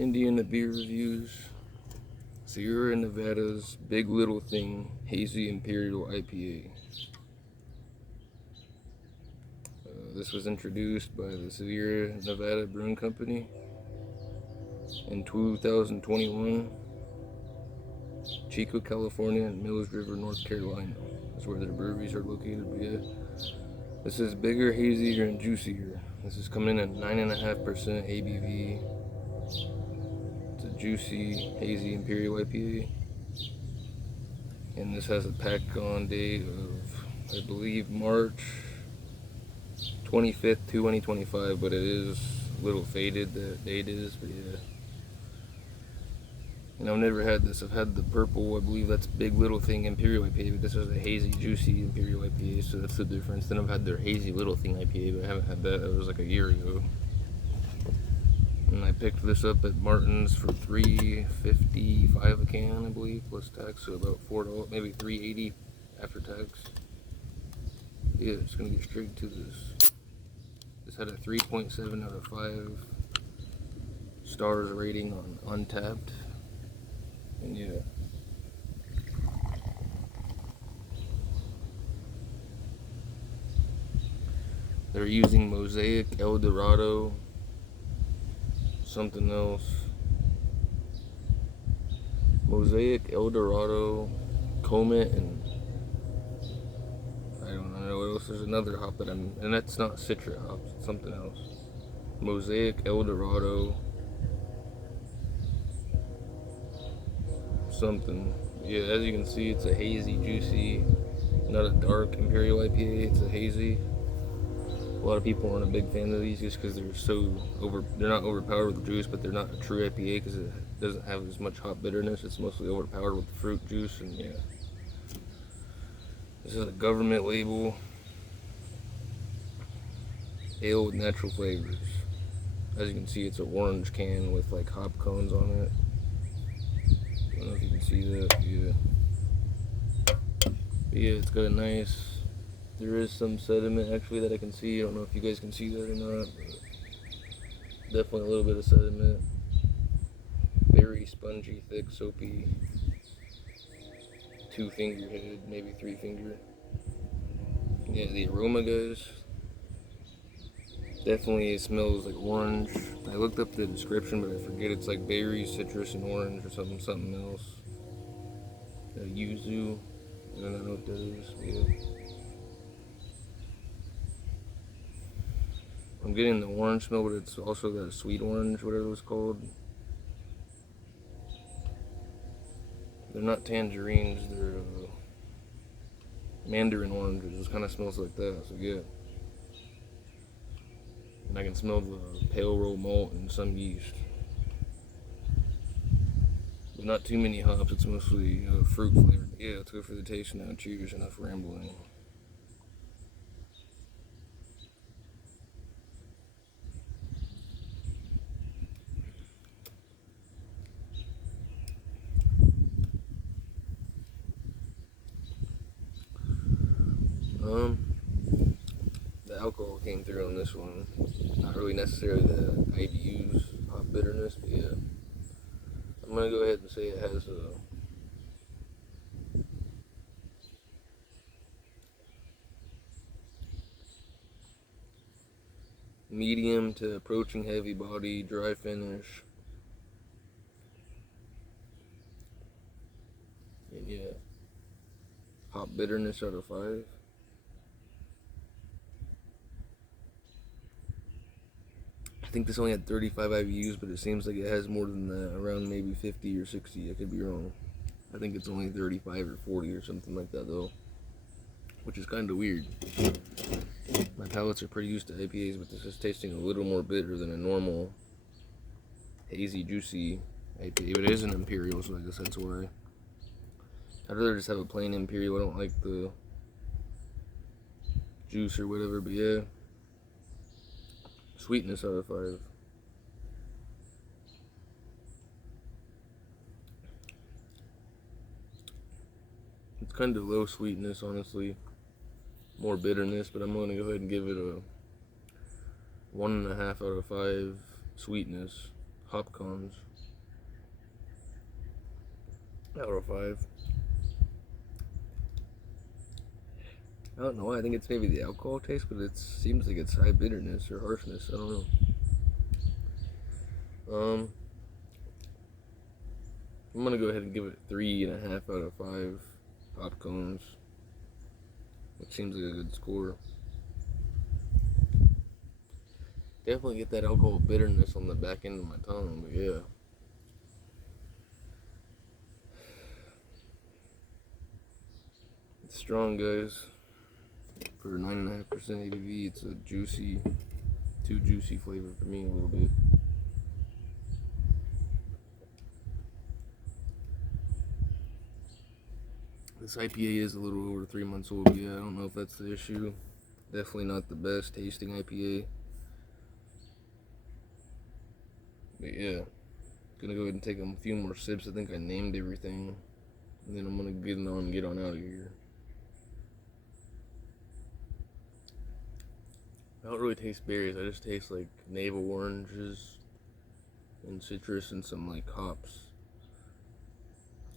Indiana beer reviews. Sierra Nevada's Big Little Thing Hazy Imperial IPA. This was introduced by the Sierra Nevada Brewing Company in 2021. Chico, California, and Mills River, North Carolina. That's where their breweries are located. But yeah, this is bigger, hazier, and juicier. This is coming in at 9.5% ABV. It's a juicy, hazy Imperial IPA. And this has a pack on date of, I believe, March 25th, 2025, but it is a little faded, the date is, but yeah. And I've never had this. I've had the purple, I believe that's Big Little Thing Imperial IPA, but this is a hazy, juicy Imperial IPA, so that's the difference. Then I've had their Hazy Little Thing IPA, but I haven't had that. It was like a year ago. And I picked this up at Martin's for $3.55 a can, I believe, plus tax, so about $4, maybe $3.80 after tax. Yeah, it's gonna get straight to this. This had a 3.7 out of 5 stars rating on Untapped. And yeah, they're using Mosaic, El Dorado, something else. Mosaic, El Dorado, Comet, and I don't know what else. There's another hop that and that's not Citra hops, it's something else. Mosaic, El Dorado, something. Yeah, as you can see, it's a hazy, juicy, not a dark Imperial IPA, it's a hazy. A lot of people aren't a big fan of these just because they're not overpowered with juice, but they're not a true IPA because it doesn't have as much hop bitterness. It's mostly overpowered with fruit juice, and yeah. This is a government label. Ale with natural flavors. As you can see, it's an orange can with like hop cones on it. I don't know if you can see that, yeah. But yeah, it's got a nice, there is some sediment actually that I can see. I don't know if you guys can see that or not, but definitely a little bit of sediment. Very spongy, thick, soapy, 2-finger head, maybe 3-finger. Yeah, the aroma, guys, definitely it smells like orange. I looked up the description, but I forget. It's like berry, citrus, and orange or something else. Yuzu. I don't know what that is. Yeah. I'm getting the orange smell, but it's also got a sweet orange, whatever it's called. They're not tangerines, they're mandarin oranges. It kind of smells like that, so yeah. And I can smell the pale roll malt and some yeast. But not too many hops, it's mostly fruit flavored. Yeah, let's go for the taste now. Cheers, enough rambling. The alcohol came through on this one. Not really necessarily the IBUs hop bitterness, but yeah. I'm gonna go ahead and say it has a medium to approaching heavy body, dry finish. And yeah, hop bitterness out of 5. I think this only had 35 IBUs, but it seems like it has more than that, around maybe 50 or 60. I could be wrong. I think it's only 35 or 40 or something like that though, which is kind of weird. My palates are pretty used to IPAs, but this is tasting a little more bitter than a normal hazy, juicy IPA. But it is an Imperial, so I guess that's why. I'd rather just have a plain Imperial. I don't like the juice or whatever, but yeah. Sweetness out of 5. It's kind of low sweetness, honestly. More bitterness, but I'm going to go ahead and give it a 1.5 out of 5 sweetness. Hop cons. out of 5. I don't know why. I think it's maybe the alcohol taste, but it seems like it's high bitterness or harshness. I don't know. I'm gonna go ahead and give it 3.5 out of 5 pop cones, which seems like a good score. Definitely get that alcohol bitterness on the back end of my tongue, but yeah. It's strong, guys. For 9.5% ABV, it's a juicy, too juicy flavor for me a little bit. This IPA is a little over 3 months old. Yeah, I don't know if that's the issue. Definitely not the best tasting IPA. But yeah, gonna go ahead and take a few more sips. I think I named everything. And then I'm gonna get on out of here. I don't really taste berries. I just taste like navel oranges and citrus and some like hops.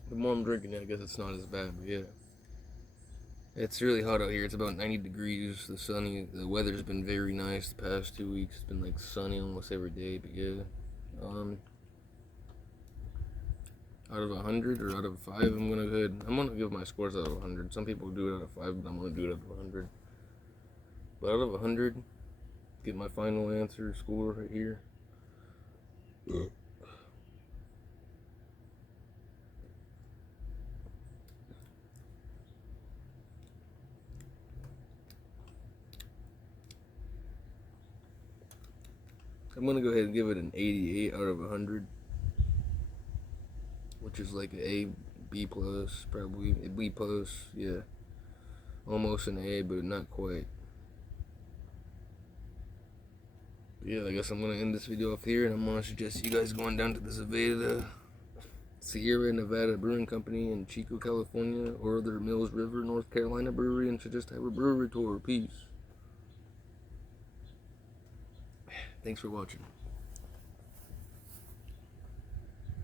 The more I'm drinking it, I guess it's not as bad, but yeah. It's really hot out here. It's about 90 degrees. The weather's been very nice the past 2 weeks. It's been like sunny almost every day, but yeah. Out of 100 or out of 5, I'm gonna give my scores out of 100. Some people do it out of 5, but I'm gonna do it out of 100. But out of 100, get my final answer score right here. I'm gonna go ahead and give it an 88 out of 100, which is like an A, B plus, probably a B plus, yeah, almost an A, but not quite. But yeah, I guess I'm gonna end this video off here, and I'm gonna suggest you guys going down to the Sierra Nevada Brewing Company in Chico, California, or their Mills River, North Carolina brewery, and should just have a brewery tour. Peace. Thanks for watching.